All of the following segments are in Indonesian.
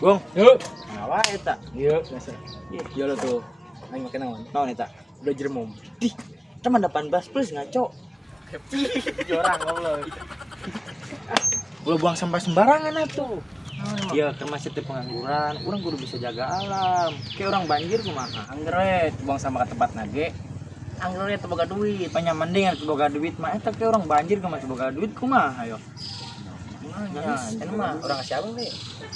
Gong, Yuk. ngawa eta? Yuk, biasa. Iya lo tuh. Aing make naon? Naon eta? Udah jermum. Dih, cuman 18 plus ngaco. Jorang goblok. Ulah buang sampah sembarangan atuh. Iya, keur masih teu pengangguran, urang kudu bisa jaga alam. Kayak orang banjir kumaha? Angger we buang sampah ke tempat nage. Angger we teu boga duit. Panya mending atuh boga duit mah eta kayak orang banjir kumaha boga duit kumaha ayo. Ya, ini mah orang siapa we?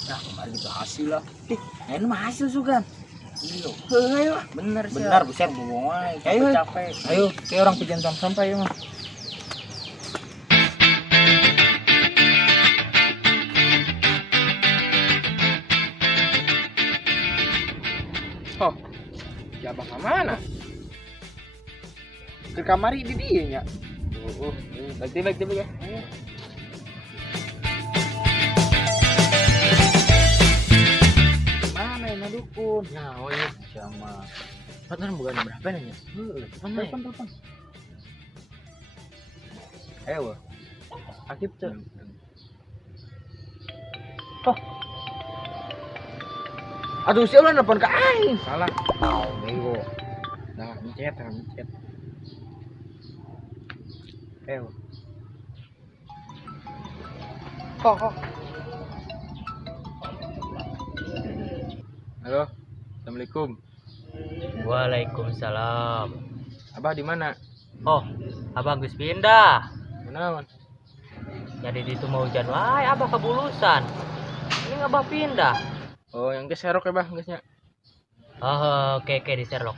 Nah, kemarin gitu hasil lah. Ih, ini mah hasil sugan. Iya. Ayo, Bener sih. benar buset. Bobong wae, Ayo, capek. ayo, kayak orang pejalan tong sampah ya mah. Oh. Siapa ke mana? Ke kamari di dia nya. Baik ya. Ayo. Mana yang dukun? Nah, oh iya, sama. Padahal bukan berapa nanya? Telepon. Ayo, aktif tuh. Oh. Aduh, siapa nelfon ke aing? Salah. Oh, bego. Nah, mencet. Ayo. Oh. Halo. Assalamualaikum. Waalaikumsalam. Abah di mana? Oh, abang geus pindah. Mana? Jadi itu mau hujan wae, abah kebulusan. Ini abah pindah. Oh, yang ke serok ya, Bah, geusnya. Oh, oke di Sherlock.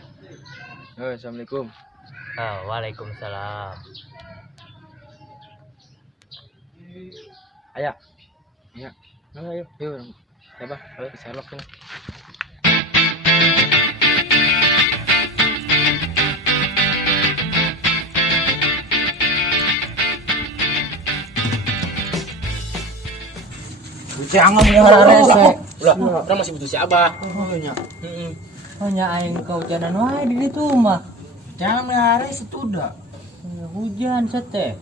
Oh, assalamualaikum. Oh, waalaikumsalam. Ayo. Ayo. Ya, Bah, ke serok ini. Jangan melihara rese. Ulah, orang masih butuh si Abah. Oh, nya. Hanya aing kehujanan wae di ditu mah. Jangan melihara rese tuh udah. Hujan sete.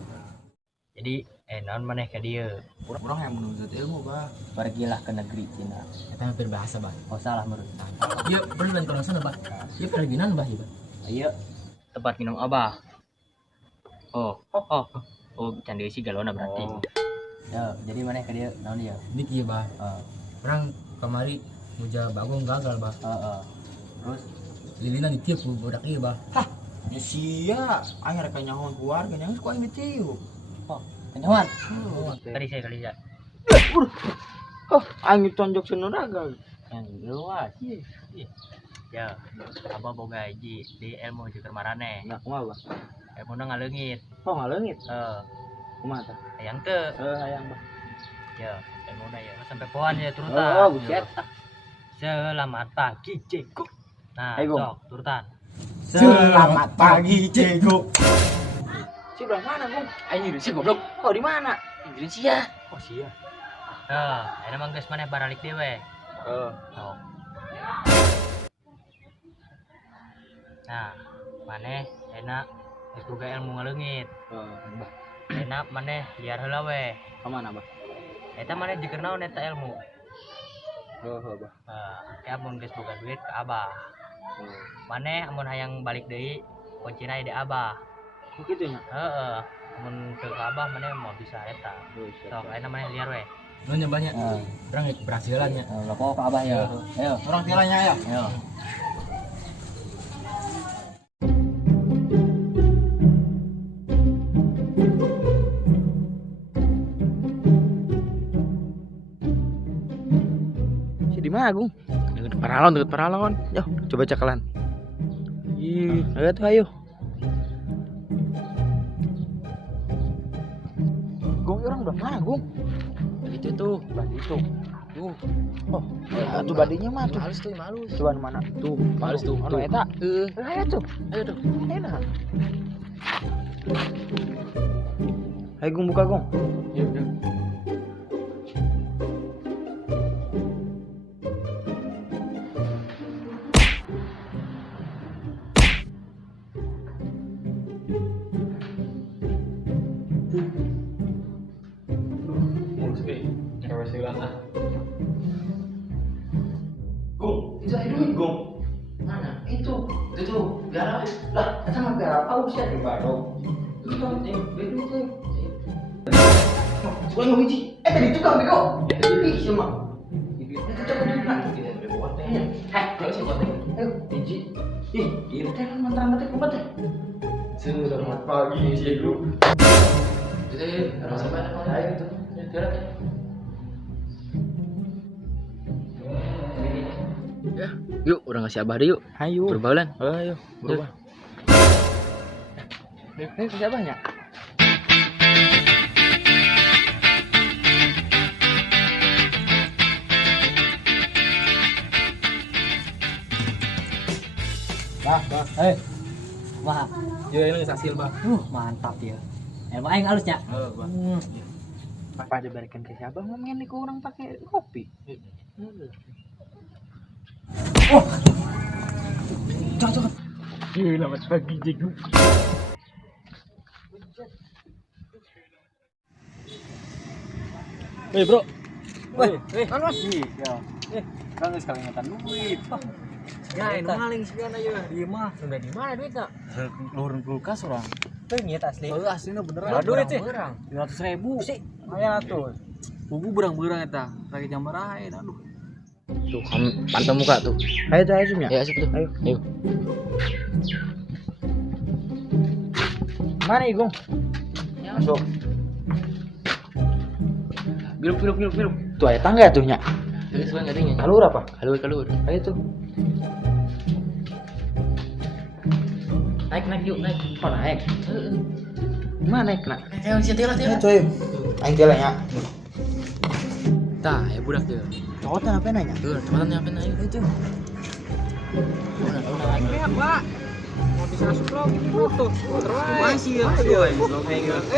Jadi, naon maneh ka dieu? Orang yang menuntut ilmu, Bah. Pergilah ke negeri Cina. Eta hampir bahasa, Bah. Oh, salah menurut. Iya, bener dan sana, Bah. Iya, perginan, Bah, ya, Bah. Ayo, tempat minum abah. Oh, candi sih galona berarti. Ya, jadi mana ka dieu? Naon dia? Dik iya, Bah. Orang kemari muja bagong gagal, Bah. Terus Lilina ditiup ku budak ieu, Bah. Hah, ya sia, aing rek nyahoan keluarga nyahoan ku aing ditiup. kenyawan. Tadi saya kali ya. Oh, aing ditonjok senuraga. Yang luas. Ya, abah boga hiji di ilmu jeung marane. Nah, kumaha, Bah? Ilmu ngaleungit. Oh, ngaleungit. Kumaha tah? Hayang teu. Hayang, Bah. Ya, ilmu ya sampai pohon ya turutan. Oh, buset. Selamat pagi, Ceko. Nah, Ayo, Gong. sok turutan. Selamat pagi, Cego. Si belah mana, Bung? Aing Indonesia goblok. Oh, di mana? Indonesia. Oh, sia. Ini mah geus maneh baralik dewe. Oh. Sok. Nah, maneh enak geus boga ilmu ngaleungit. Bah. Enak maneh liar heula we. Ka mana, Bah? Eta maneh jeung naon eta ilmu. Bah. Kayak amun geus boga duit ke abah. Maneh amun hayang balik deui kuncina di abah. Begitu nya. Heeh. Amun teu ke abah maneh mau bisa eta. Sok ayeuna maneh liar we. Nuhun ya, Bahnya. Orang keberhasilannya. Lapor ke abah ya. Ayo. Orang tilanya ya. Ayo. Si di mana, Gung? Deket paralon. Yo, coba cakalan. Ayo tuh, ayo. Gung, orang udah mana, Gung? Itu tuh, Badi itu. tuh. Oh, tuh badinya mah tuh. Halus tuh, halus. Coba mana? Tuh, Halus tuh. Anu eta. Ayo tuh. Ayo tuh. Enak. Ayo, Gung, buka, Gung. Ya udah. Eta mah biar apa usia di baru. Itu kan bedu tuh. Suka ngomiji. Tadi tukang bego. Ih, sama. Itu coba nak. Hai, kalau sih buat. Ayo, biji. Ih, ini teh kan mantra-mantra kumat teh. Selamat pagi, Cikgu. Jadi, orang sampai apa air itu? Ya, gerak ya. Ya, yuk, orang ngasih abah deh yuk. Ayo. Berbaulan. Ayo. Berubah. Kasih abahnya. Bah. Wah, Ya, ini hasil, Bah. mantap ya. Emang aing halusnya. Bah. Apa aja berikan ke siapa ngomongin nih orang pakai kopi. Cocok. Selamat pagi, Cikgu. Bro. Kan Mas? Iya. Kan sekali ingatan duit. Ya, ini maling sekian aja. Iya mah. Sudah di mana duitnya? Luhur kulkas orang. Tuh niat asli. Oh, aslinya beneran. Berapa duit sih? 500.000. Sih. Aya tuh. Bubu berang-berang eta. Pakai jam marahin aduh. Tuh, kamu pantau muka tuh. Ayo tuh ayo Sumnya. Ya, asik tuh. Ayo. Ayo. Mana Igong? Masuk. Biluk. Tuh aya tangga tuh nya. Jadi sekarang enggak dingin. Kalur apa? Kalur. Ayo tuh. Naik yuk, naik. Oh naik. Mana naik nak? Ayo, tiara. Ayo coy. Aing jalan ya. Tah, ya budak tuh. Cokotan apa nanya? Tuh, cepetan nyampein ayo. Itu. Lihat, Pak. Mau bisa masuk lagi di foto. Masih ya. Ayo.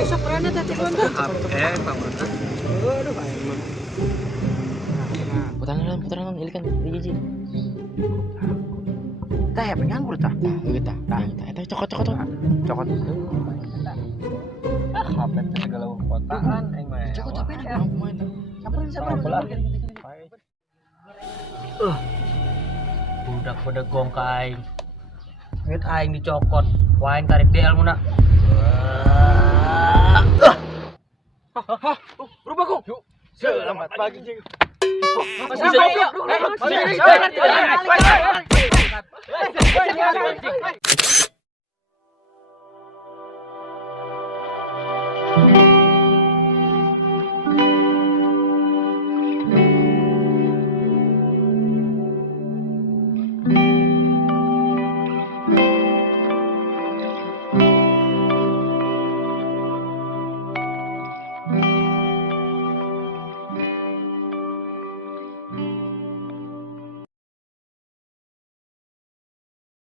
Sok rene teh cek lontar. Putaran ini kan biji. Tah ya penganggur tah. Kita. Nah, eta cokot. Cokot. HP teh segala kotaan aing mah. Cokot apa ya? Sabar. Budak pada gong ka aing. Nget aing dicokot. Wah, aing tarik DL muna. Berubah kok. Selamat pagi, Cing.